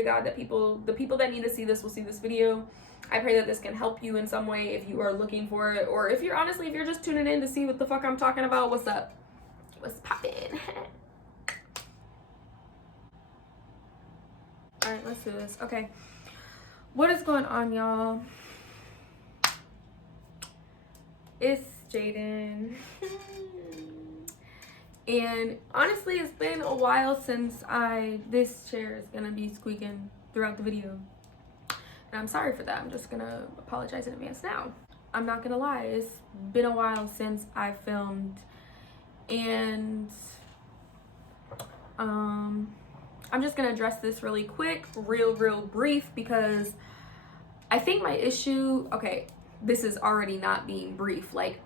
to God that the people that need to see this will see this video. I pray that this can help you in some way if you are looking for it, or if you're just tuning in to see what the fuck I'm talking about. What's up? What's poppin'? All right, let's do this. Okay. What is going on, y'all? It's Jayden. And honestly, it's been a while since this chair is gonna be squeaking throughout the video. And I'm sorry for that. I'm just gonna apologize in advance now. I'm not gonna lie, it's been a while since I filmed. And I'm just gonna address this really quick, real brief, because I think my issue, okay, this is already not being brief. Like,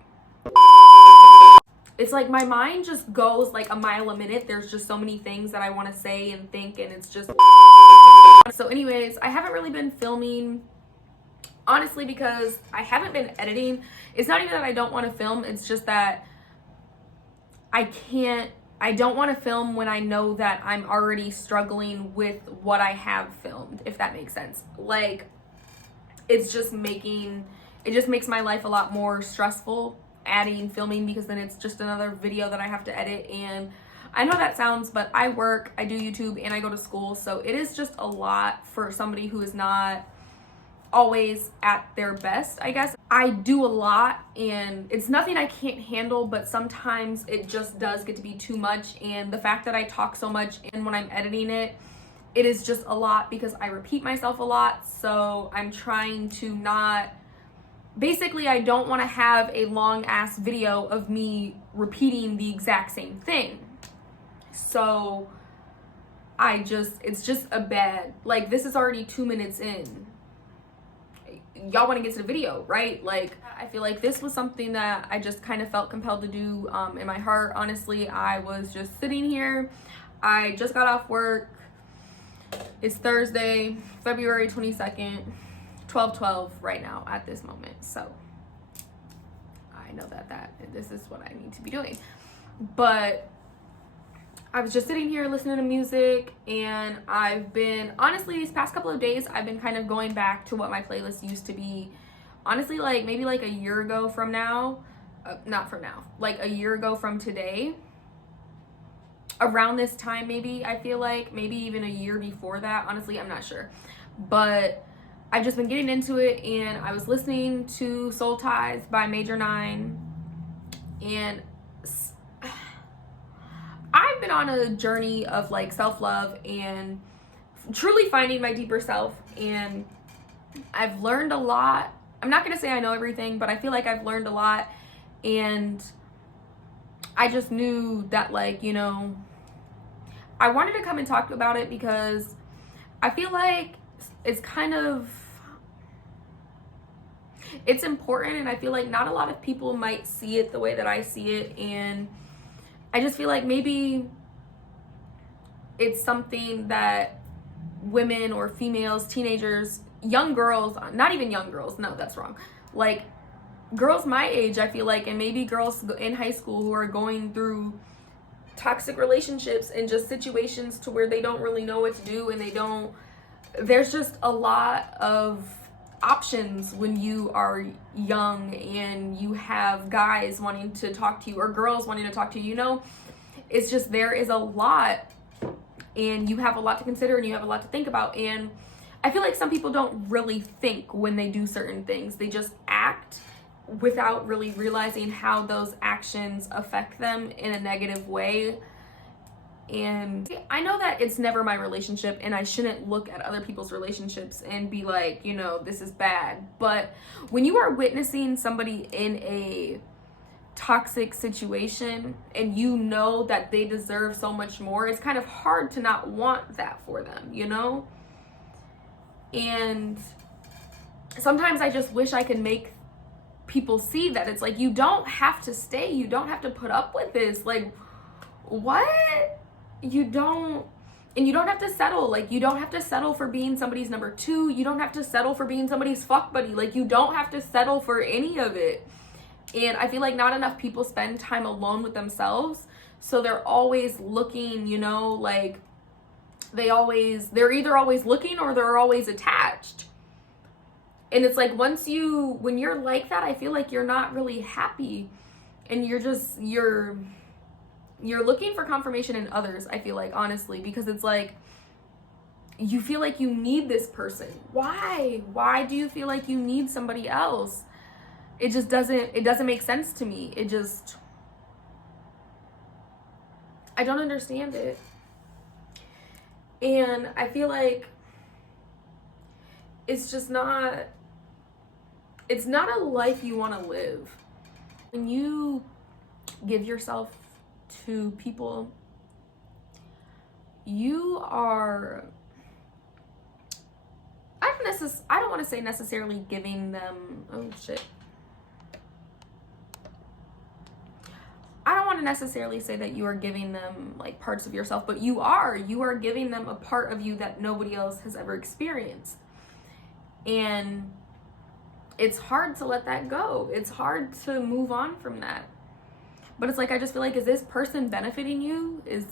it's like my mind just goes like a mile a minute. There's just so many things that I want to say and think, and it's just so anyways, I haven't really been filming, honestly, because I haven't been editing. It's not even that I don't want to film, it's just that I don't want to film when I know that I'm already struggling with what I have filmed, if that makes sense. Like, it just makes my life a lot more stressful adding filming, because then it's just another video that I have to edit. And I know that sounds, but I work, I do YouTube, and I go to school, so it is just a lot for somebody who is not always at their best, I guess. I do a lot, and it's nothing I can't handle, but sometimes it just does get to be too much. And the fact that I talk so much, and when I'm editing it, it is just a lot because I repeat myself a lot. So I'm trying to not, basically, I don't want to have a long ass video of me repeating the exact same thing. So it's just a bad, like, this is already 2 minutes in. Y'all want to get to the video, right? Like, I feel like this was something that I just kind of felt compelled to do in my heart. Honestly, I was just sitting here. I just got off work. It's Thursday, February 22nd, 12:12 right now at this moment. So I know that this is what I need to be doing. But I was just sitting here listening to music, and I've been, honestly, these past couple of days, I've been kind of going back to what my playlist used to be. Honestly, like, maybe like a year ago from now, not from now, like a year ago from today, around this time, maybe, I feel like, maybe even a year before that, honestly, I'm not sure. But I've just been getting into it, and I was listening to Soul Ties by Major 9, and I've been on a journey of like self-love and truly finding my deeper self, and I've learned a lot. I'm not gonna say I know everything, but I feel like I've learned a lot, and I just knew that, like, you know, I wanted to come and talk about it because I feel like it's important, and I feel like not a lot of people might see it the way that I see it. And I just feel like maybe it's something that women or females, teenagers, young girls, not even young girls, no, that's wrong, like girls my age, I feel like, and maybe girls in high school who are going through toxic relationships and just situations to where they don't really know what to do, and there's just a lot of options when you are young and you have guys wanting to talk to you or girls wanting to talk to you, you know. It's just, there is a lot, and you have a lot to consider, and you have a lot to think about. And I feel like some people don't really think when they do certain things. They just act without really realizing how those actions affect them in a negative way. And I know that it's never my relationship, and I shouldn't look at other people's relationships and be like, you know, this is bad. But when you are witnessing somebody in a toxic situation and you know that they deserve so much more, it's kind of hard to not want that for them, you know? And sometimes I just wish I could make people see that it's like, you don't have to stay, you don't have to put up with this. Like, what? You don't have to settle. Like, you don't have to settle for being somebody's number two. You don't have to settle for being somebody's fuck buddy. Like, you don't have to settle for any of it. And I feel like not enough people spend time alone with themselves, so they're always looking, you know, like, they're either always looking or they're always attached. And it's like, when you're like that, I feel like you're not really happy, and you're looking for confirmation in others, I feel like, honestly, because it's like, you feel like you need this person. Why do you feel like you need somebody else? It doesn't make sense to me. I don't understand it. And I feel like it's not a life you want to live. When you give yourself to people, you are, I don't want to say necessarily giving them, I don't want to necessarily say that you are giving them like parts of yourself, but you are giving them a part of you that nobody else has ever experienced. And it's hard to let that go. It's hard to move on from that. But it's like, I just feel like, is this person benefiting you? Is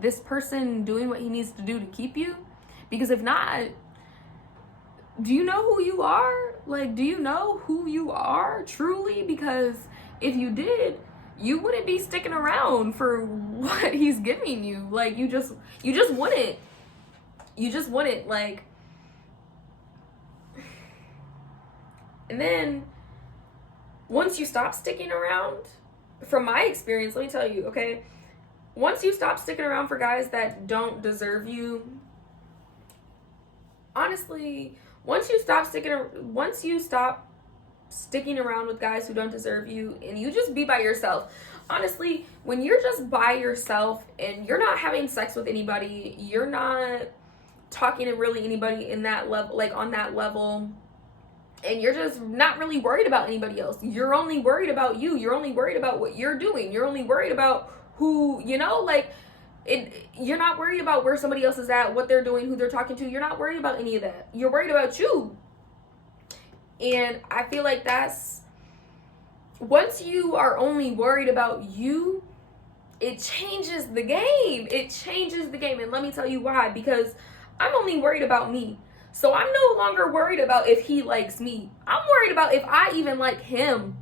this person doing what he needs to do to keep you? Because if not, do you know who you are? Like, do you know who you are truly? Because if you did, you wouldn't be sticking around for what he's giving you. Like, you just wouldn't. You just wouldn't, like. And then once you stop sticking around, from my experience, let me tell you, okay, once you stop sticking around for guys that don't deserve you, honestly, once you stop sticking around with guys who don't deserve you, and you just be by yourself, honestly, when you're just by yourself and you're not having sex with anybody, you're not talking to really anybody in that level, like on that level, and you're just not really worried about anybody else. You're only worried about you. You're only worried about what you're doing. You're only worried about who, like, you're not worried about where somebody else is at, what they're doing, who they're talking to. You're not worried about any of that. You're worried about you. And I feel like once you are only worried about you, it changes the game. It changes the game. And let me tell you why. Because I'm only worried about me. So I'm no longer worried about if he likes me. I'm worried about if I even like him.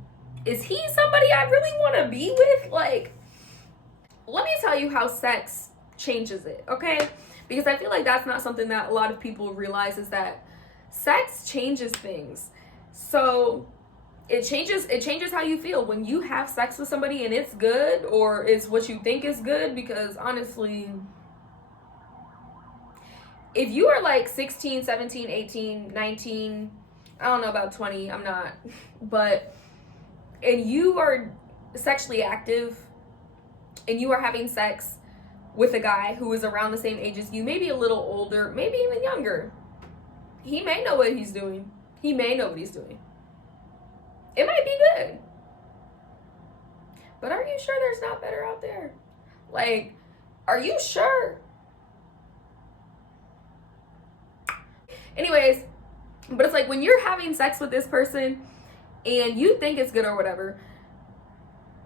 Is he somebody I really want to be with? Like, let me tell you how sex changes it, okay? Because I feel like that's not something that a lot of people realize, is that sex changes things. So it changes how you feel when you have sex with somebody and it's good, or it's what you think is good. Because honestly, if you are like 16, 17, 18, 19, I don't know about 20, I'm not, but, and you are sexually active and you are having sex with a guy who is around the same age as you, maybe a little older, maybe even younger, he may know what he's doing. He may know what he's doing. It might be good. But are you sure there's not better out there? Like, are you sure? Anyways, but it's like, when you're having sex with this person and you think it's good or whatever,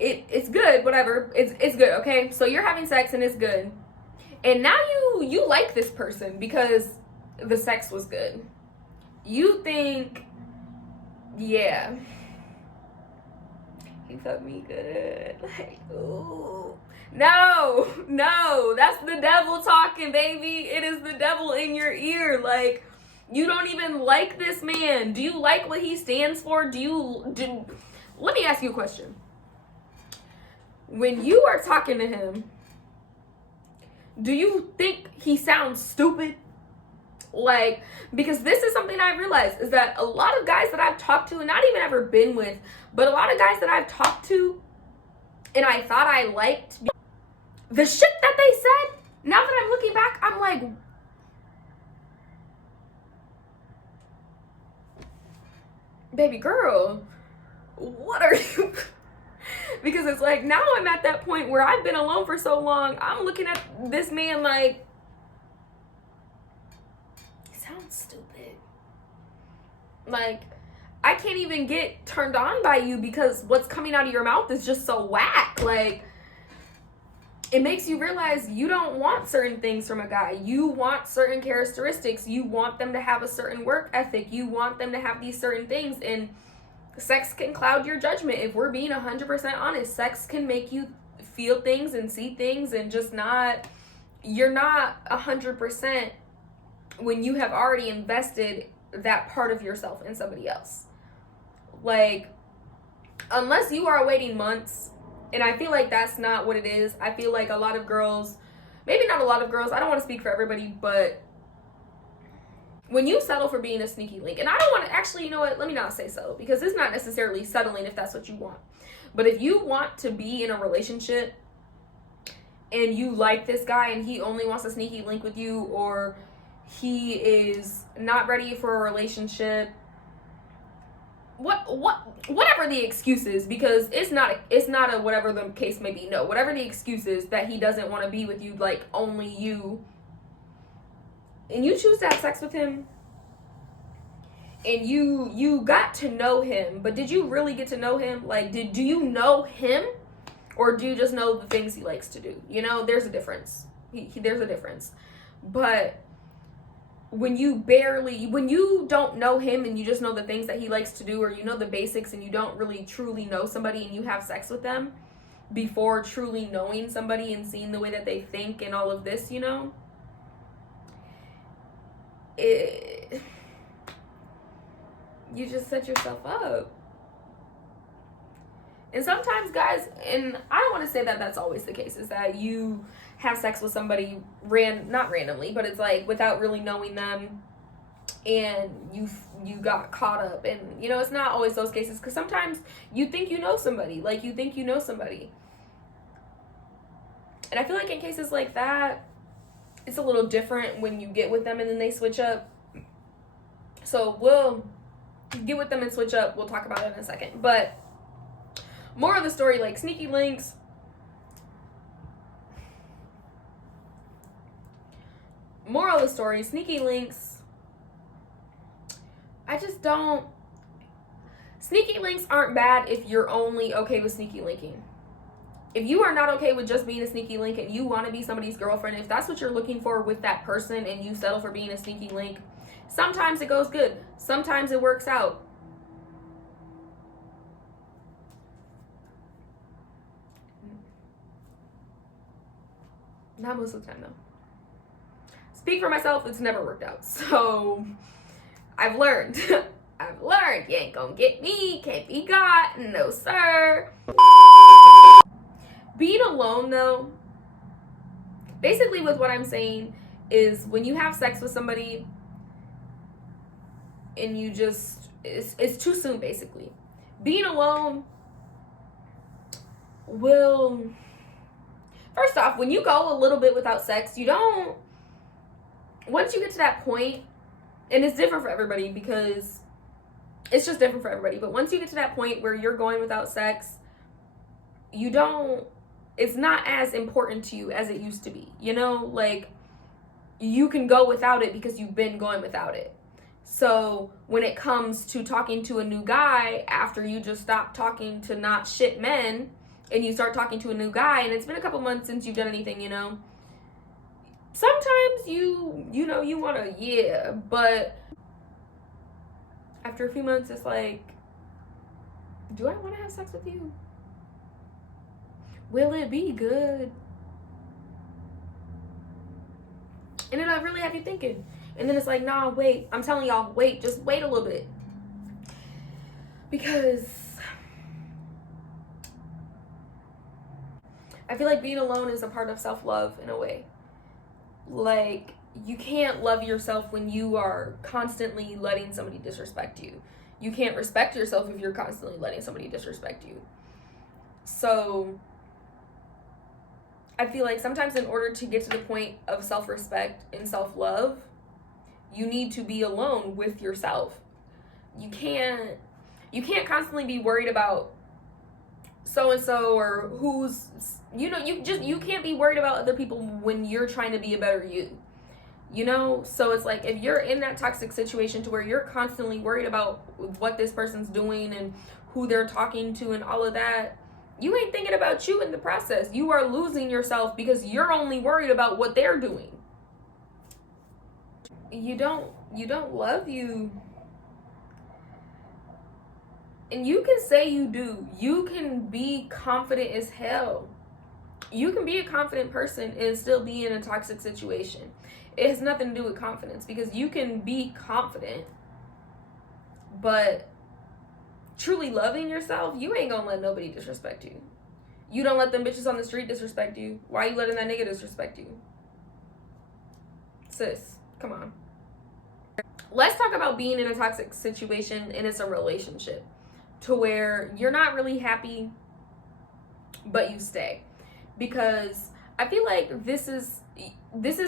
it's good, whatever, it's good, okay? So you're having sex and it's good. And now you like this person because the sex was good. You think, yeah, he fucked me good. Like, ooh. No, that's the devil talking, baby. It is the devil in your ear. Like, you don't even like this man. Do you like what he stands for? Let me ask you a question. When you are talking to him, do you think he sounds stupid? Like, because this is something I realized, is that a lot of guys that I've talked to, and not even ever been with, but a lot of guys that I've talked to and I thought I liked, the shit that they said, now that I'm looking back, I'm like, baby girl, what are you? Because it's like, now I'm at that point where I've been alone for so long, I'm looking at this man like, he sounds stupid. Like, I can't even get turned on by you because what's coming out of your mouth is just so whack. Like, it makes you realize you don't want certain things from a guy. You want certain characteristics. You want them to have a certain work ethic. You want them to have these certain things. And sex can cloud your judgment. If we're being 100% honest, sex can make you feel things and see things and just not, you're not 100% when you have already invested that part of yourself in somebody else. Like, unless you are waiting months, and I feel like that's not what it is. I feel like a lot of girls, maybe not a lot of girls, I don't want to speak for everybody, but when you settle for being a sneaky link, and I don't want to, actually, you know what, let me not say settle, because it's not necessarily settling if that's what you want. But if you want to be in a relationship and you like this guy and he only wants a sneaky link with you, or he is not ready for a relationship, whatever the excuse is, because it's not a whatever the case may be. No, whatever the excuse is that he doesn't want to be with you, like only you, and you choose to have sex with him, and you got to know him, but did you really get to know him? Like, do you know him, or do you just know the things he likes to do? You know, there's a difference. There's a difference. But when you don't know him and you just know the things that he likes to do, or you know the basics and you don't really truly know somebody and you have sex with them before truly knowing somebody and seeing the way that they think and all of this, you know, you just set yourself up. And sometimes guys, and I don't want to say that that's always the case, is that you have sex with somebody not randomly, but it's like without really knowing them, and you got caught up, and you know, it's not always those cases, because sometimes you think you know somebody, and I feel like in cases like that, it's a little different when you get with them and then they switch up. So we'll get with them and switch up, we'll talk about it in a second. But more of the story, like sneaky links, moral of the story, sneaky links, sneaky links aren't bad if you're only okay with sneaky linking. If you are not okay with just being a sneaky link and you want to be somebody's girlfriend, if that's what you're looking for with that person and you settle for being a sneaky link, sometimes it goes good, sometimes it works out. Not most of the time though. Speak for myself, it's never worked out. So I've learned. You ain't gonna get me, can't be got, no sir. Being alone though, basically with what I'm saying is when you have sex with somebody and you just, it's too soon basically. Being alone will, first off, when you go a little bit without sex, once you get to that point, and it's different for everybody because it's just different for everybody, but once you get to that point where you're going without sex, it's not as important to you as it used to be, you know? Like, you can go without it because you've been going without it. So when it comes to talking to a new guy after you just stop talking to not shit men and you start talking to a new guy and it's been a couple months since you've done anything, you know, sometimes you want to, yeah, but after a few months, it's like, do I want to have sex with you? Will it be good? And it'll really have you thinking. And then it's like, nah, wait. I'm telling y'all, wait. Just wait a little bit. Because I feel like being alone is a part of self-love in a way. Like, you can't love yourself when you are constantly letting somebody disrespect you. You can't respect yourself if you're constantly letting somebody disrespect you. So I feel like sometimes in order to get to the point of self-respect and self-love, you need to be alone with yourself. You can't constantly be worried about so-and-so or who's, you can't be worried about other people when you're trying to be a better you. You know, so it's like if you're in that toxic situation to where you're constantly worried about what this person's doing and who they're talking to and all of that, You ain't thinking about you in the process. You are losing yourself because you're only worried about what they're doing. You don't love you. And you can say you do. You can be confident as hell. You can be a confident person and still be in a toxic situation. It has nothing to do with confidence, because you can be confident, but truly loving yourself, you ain't gonna let nobody disrespect you. You don't let them bitches on the street disrespect you. Why you letting that nigga disrespect you? Sis, come on. Let's talk about being in a toxic situation and it's a relationship to where you're not really happy, but you stay. Because I feel like this is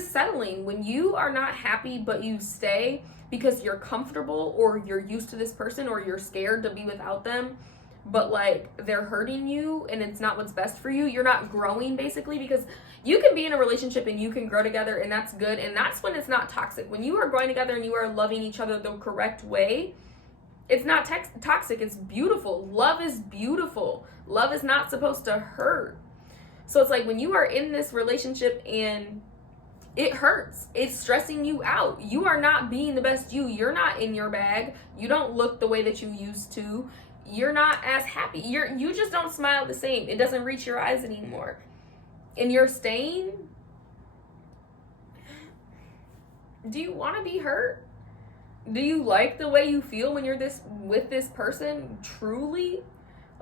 settling. When you are not happy but you stay because you're comfortable or you're used to this person or you're scared to be without them, but like they're hurting you and it's not what's best for you, you're not growing, basically. Because you can be in a relationship and you can grow together, and that's good, and that's when it's not toxic. When you are growing together and you are loving each other the correct way, it's not toxic. It's beautiful. Love is beautiful. Love is not supposed to hurt. So it's like when you are in this relationship and it hurts, it's stressing you out, you are not being the best you, you're not in your bag, you don't look the way that you used to, you're not as happy, you just don't smile the same, it doesn't reach your eyes anymore, and you're staying. Do you want to be hurt? Do you like the way you feel when you're with this person truly?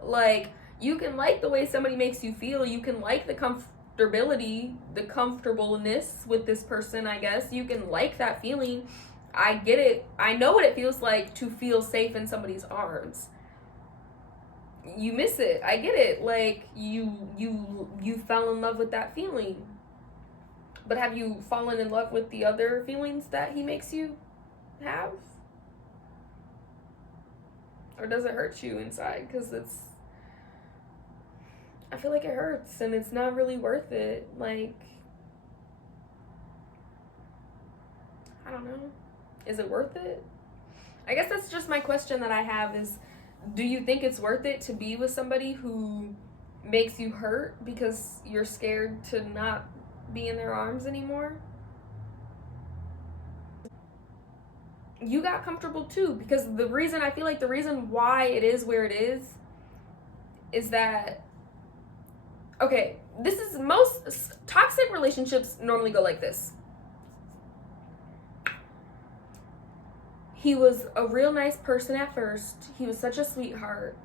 Like, you can like the way somebody makes you feel. You can like the comfortability, the comfortableness with this person, I guess. You can like that feeling. I get it. I know what it feels like to feel safe in somebody's arms. You miss it. I get it. Like, you fell in love with that feeling. But have you fallen in love with the other feelings that he makes you have? Or does it hurt you inside? Because I feel like it hurts and it's not really worth it. Like, I don't know. Is it worth it? I guess that's just my question that I have is, do you think it's worth it to be with somebody who makes you hurt because you're scared to not be in their arms anymore? You got comfortable too, because I feel like the reason why it is where it is that, okay, most toxic relationships normally go like this. He was a real nice person at first. He was such a sweetheart.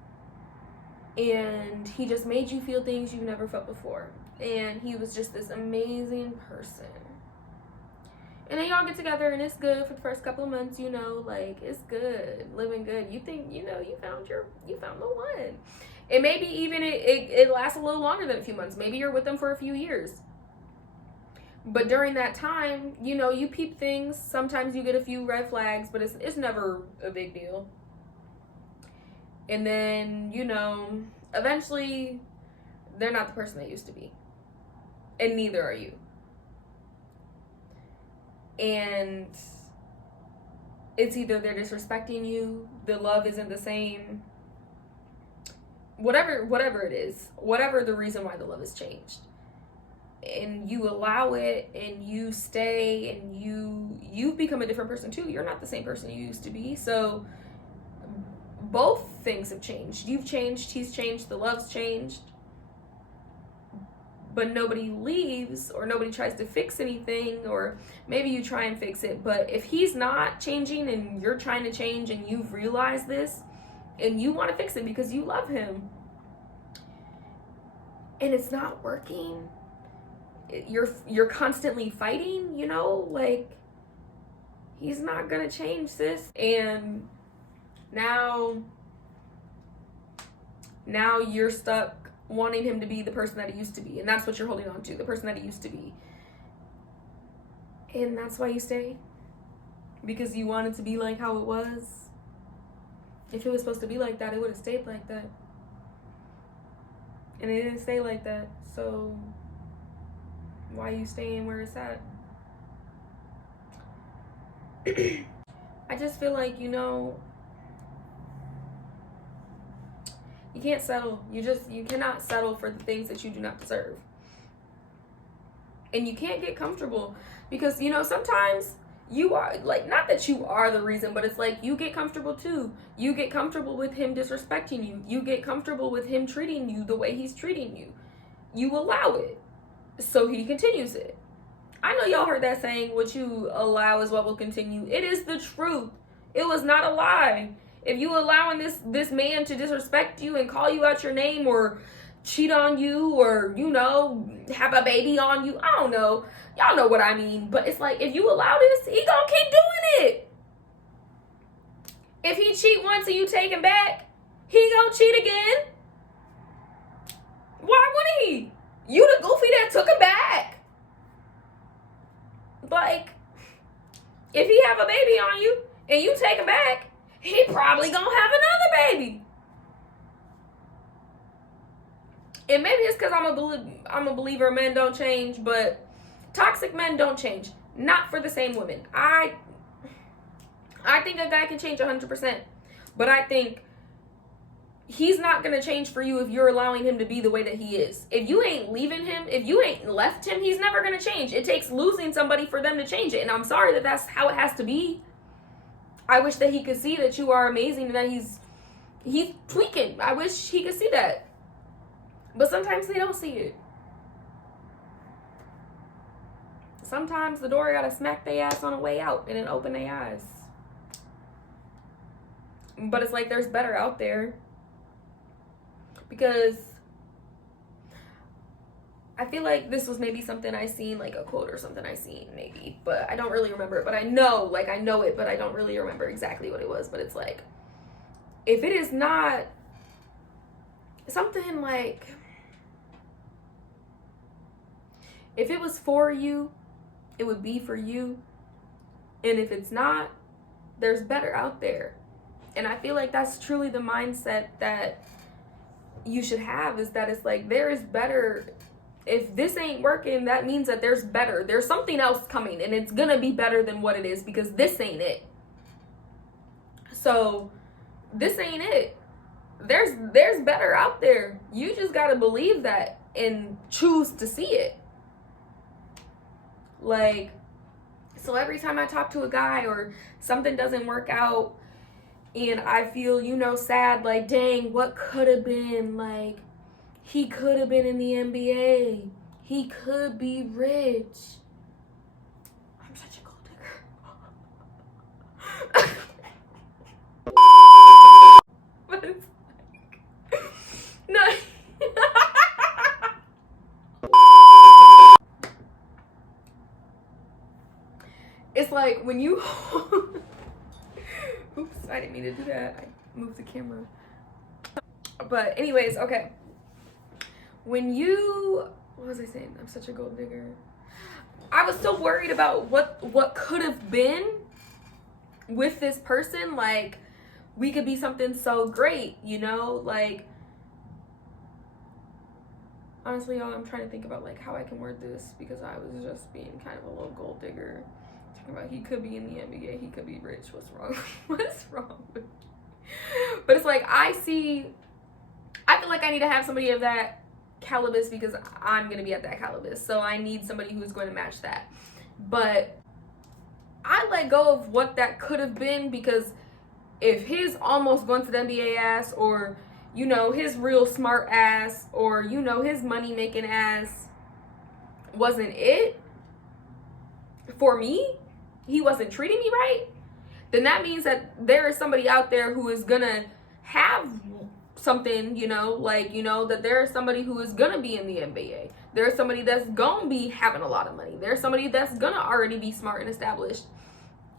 And he just made you feel things you've never felt before. And he was just this amazing person. And then y'all get together and it's good for the first couple of months, like it's good, living good. You think, you found the one. And maybe even it lasts a little longer than a few months. Maybe you're with them for a few years. But during that time, you peep things. Sometimes you get a few red flags, but it's never a big deal. And then, eventually they're not the person they used to be. And neither are you. And it's either they're disrespecting you, the love isn't the same, whatever it is, whatever the reason why the love has changed, and you allow it and you stay, and you've become a different person too. You're not the same person you used to be. So both things have changed. You've changed, he's changed, the love's changed. But nobody leaves, or nobody tries to fix anything, or maybe you try and fix it. But if he's not changing and you're trying to change and you've realized this and you want to fix it because you love him and it's not working, you're constantly fighting, like, he's not gonna change, sis. And now you're stuck wanting him to be the person that he used to be, and that's what you're holding on to, the person that he used to be. And that's why you stay, because you want it to be like how it was. If it was supposed to be like that, it would have stayed like that, and it didn't stay like that. So why are you staying where it's at? I just feel like, You can't settle. You cannot settle for the things that you do not deserve. And you can't get comfortable because, you know, sometimes you are, like, not that you are the reason, but it's like you get comfortable too. You get comfortable with him disrespecting you. You get comfortable with him treating you the way he's treating you. You allow it, so he continues it. I know y'all heard that saying, what you allow is what will continue. It is the truth. It was not a lie. If you allowing this man to disrespect you and call you out your name or cheat on you or, you know, have a baby on you, I don't know. Y'all know what I mean. But it's like, if you allow this, he gonna keep doing it. If he cheat once and you take him back, he gonna cheat again. Why wouldn't he? You the goofy that took him back. Like, if he have a baby on you and you take him back, he probably gonna have another baby. And maybe it's because I'm a believer men don't change, but toxic men don't change. Not for the same women. I think a guy can change 100%, but I think he's not going to change for you if you're allowing him to be the way that he is. If you ain't leaving him, if you ain't left him, he's never going to change. It takes losing somebody for them to change it. And I'm sorry that that's how it has to be. I wish that he could see that you are amazing and that he's tweaking. I wish he could see that. But sometimes they don't see it. Sometimes the door gotta smack their ass on the way out and then open their eyes. But it's like there's better out there. Because I feel like this was maybe something I seen, like a quote or something I seen maybe. But I don't really remember it. But I know it, but I don't really remember exactly what it was. But it's like, if it is not something like, if it was for you, it would be for you. And if it's not, there's better out there. And I feel like that's truly the mindset that you should have, is that it's like, there is better. If this ain't working, that means that there's better. There's something else coming and it's gonna be better than what it is because this ain't it. So this ain't it. There's better out there. You just gotta believe that and choose to see it. Like, so every time I talk to a guy or something doesn't work out and I feel, you know, sad, like, dang, what could have been? Like, he could have been in the NBA. He could be rich. I'm such a gold digger. But it's like, no. It's like when you oops, I didn't mean to do that. I moved the camera. But anyways, okay. When you, what was I saying? I'm such a gold digger. I was so worried about what could have been with this person. Like, we could be something so great, you know? Like, honestly, y'all, I'm trying to think about like how I can word this because I was just being kind of a little gold digger. Talking about he could be in the NBA, he could be rich. What's wrong? What's wrong with me? But it's like, I feel like I need to have somebody of that calibus because I'm going to be at that calibus. So I need somebody who's going to match that. But I let go of what that could have been because if his almost going to the NBA ass, or, you know, his real smart ass, or, you know, his money making ass wasn't it for me, he wasn't treating me right, then that means that there is somebody out there who is gonna have something, you know, like, you know, that there is somebody who is gonna be in the NBA. There's somebody that's gonna be having a lot of money. There's somebody that's gonna already be smart and established,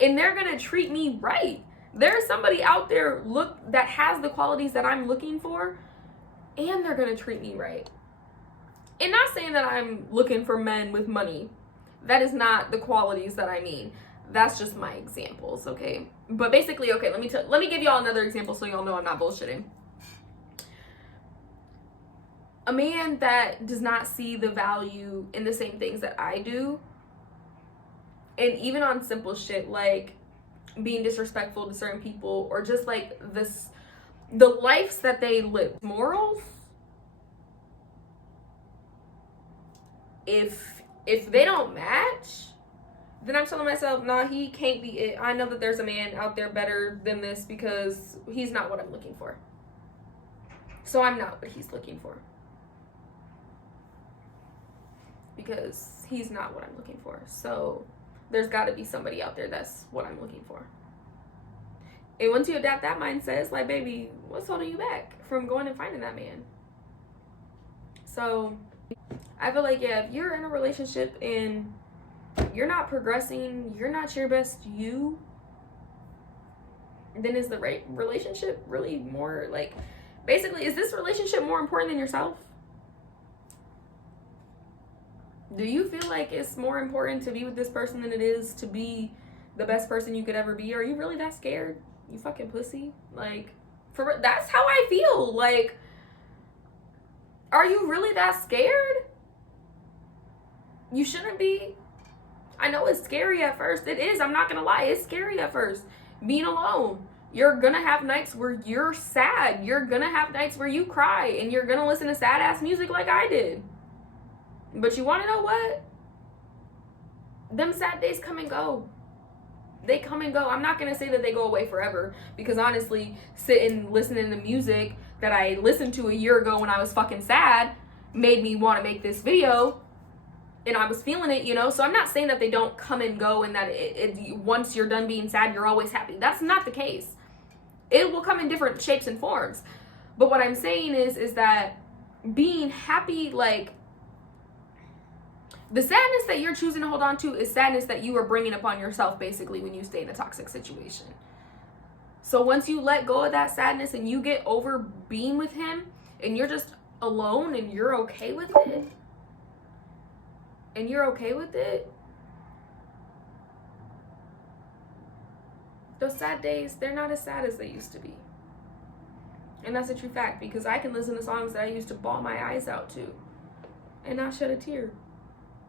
and they're gonna treat me right. There's somebody out there that has the qualities that I'm looking for, and they're gonna treat me right. And not saying that I'm looking for men with money. That is not the qualities that I mean. That's just my examples, okay? But basically, okay, let me give y'all another example so y'all know I'm not bullshitting. A man that does not see the value in the same things that I do, and even on simple shit like being disrespectful to certain people, or just like this the lives that they live, morals, if they don't match, then I'm telling myself, nah, he can't be it. I know that there's a man out there better than this, because he's not what I'm looking for. So I'm not what he's looking for. Because he's not what I'm looking for. So there's got to be somebody out there that's what I'm looking for. And once you adapt that mindset, it's like, baby, what's holding you back from going and finding that man? So I feel like, yeah, if you're in a relationship and you're not progressing, you're not your best you, then is the relationship really more, like, basically, is this relationship more important than yourself? Do you feel like it's more important to be with this person than it is to be the best person you could ever be? Are you really that scared? You fucking pussy. Like, that's how I feel. Like, are you really that scared? You shouldn't be. I know it's scary at first. It is. I'm not gonna lie. It's scary at first. Being alone. You're gonna have nights where you're sad. You're gonna have nights where you cry. And you're gonna listen to sad ass music like I did. But you wanna know what? Them sad days come and go. They come and go. I'm not gonna say that they go away forever. Because honestly, sitting listening to music that I listened to a year ago when I was fucking sad made me want to make this video. And I was feeling it, you know? So I'm not saying that they don't come and go and that once you're done being sad, you're always happy. That's not the case. It will come in different shapes and forms. But what I'm saying is that being happy, like, the sadness that you're choosing to hold on to is sadness that you are bringing upon yourself, basically, when you stay in a toxic situation. So once you let go of that sadness and you get over being with him and you're just alone and you're okay with it, those sad days, they're not as sad as they used to be. And that's a true fact, because I can listen to songs that I used to bawl my eyes out to and not shed a tear.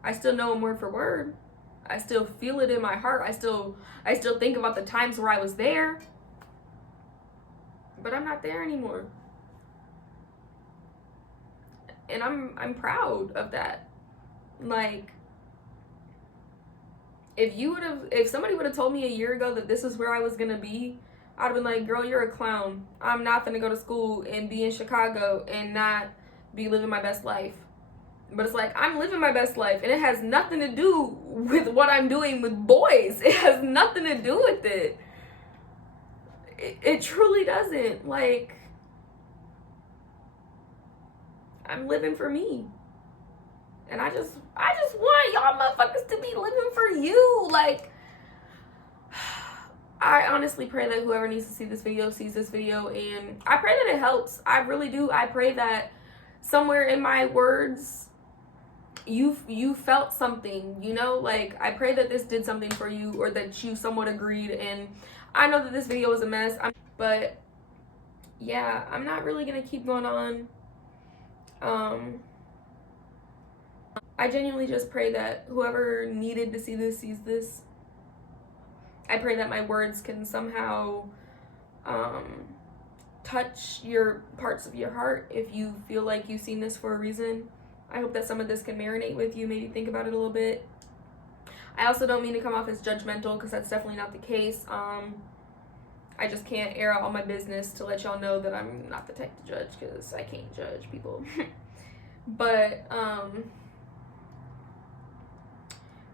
I still know them word for word. I still feel it in my heart. I still think about the times where I was there. But I'm not there anymore. And I'm proud of that. Like, if somebody would have told me a year ago that this is where I was gonna be, I'd have been like, girl, you're a clown. I'm not gonna go to school and be in Chicago and not be living my best life. But it's like, I'm living my best life, and it has nothing to do with what I'm doing with boys. It has nothing to do with it. It truly doesn't. Like, I'm living for me. And I just want y'all motherfuckers to be living for you. Like, I honestly pray that whoever needs to see this video sees this video, and I pray that it helps. I really do. I pray that somewhere in my words, you felt something, you know? Like, I pray that this did something for you, or that you somewhat agreed. And I know that this video is a mess, but yeah, I'm not really gonna keep going on. I genuinely just pray that whoever needed to see this sees this. I pray that my words can somehow touch your parts of your heart if you feel like you've seen this for a reason. I hope that some of this can marinate with you, maybe think about it a little bit. I also don't mean to come off as judgmental, because that's definitely not the case. I just can't air out all my business to let y'all know that I'm not the type to judge, because I can't judge people. But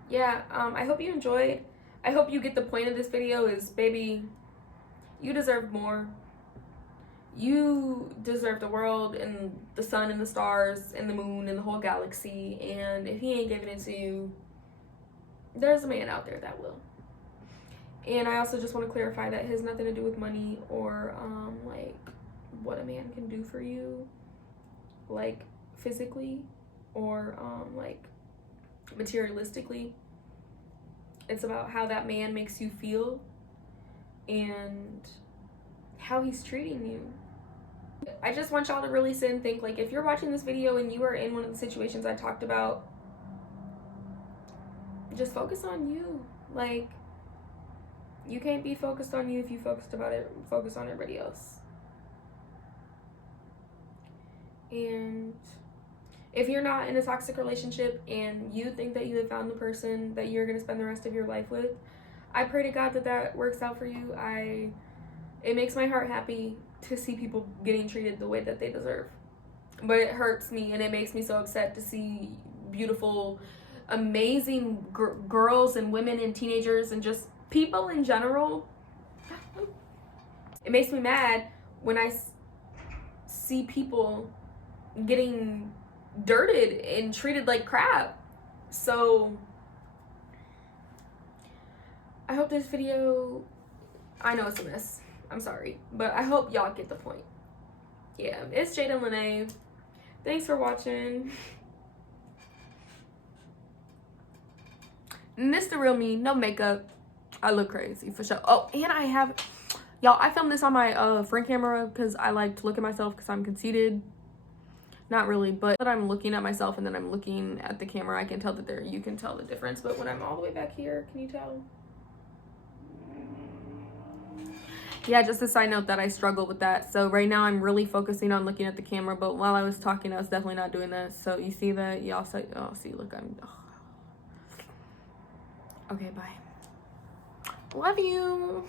yeah, I hope you enjoyed. I hope you get the point of this video is, baby, you deserve more. You deserve the world and the sun and the stars and the moon and the whole galaxy. And if he ain't giving it to you, there's a man out there that will. And I also just want to clarify that it has nothing to do with money or like what a man can do for you, like physically or like materialistically. It's about how that man makes you feel and how he's treating you. I just want y'all to really sit and think, like, if you're watching this video and you are in one of the situations I talked about, just focus on you. Like, you can't be focused on you if you focus on everybody else. And if you're not in a toxic relationship and you think that you have found the person that you're going to spend the rest of your life with, I pray to God that that works out for you. It makes my heart happy to see people getting treated the way that they deserve. But it hurts me and it makes me so upset to see beautiful, amazing girls and women and teenagers and just people in general. It makes me mad when I see people getting dirted and treated like crap. So I hope this video, I know it's a mess, I'm sorry, but I hope y'all get the point. Yeah, it's Jayden Lanae. Thanks for watching. And this the real me, no makeup. I look crazy for sure. Oh, and I have, y'all, I filmed this on my front camera because I like to look at myself because I'm conceited. Not really, but that I'm looking at myself and then I'm looking at the camera, I can tell that you can tell the difference. But when I'm all the way back here, can you tell? Yeah, just a side note that I struggle with that. So right now I'm really focusing on looking at the camera, but while I was talking, I was definitely not doing that. So you see that? Y'all say, oh, see, look, I'm, oh. Okay, bye. Love you.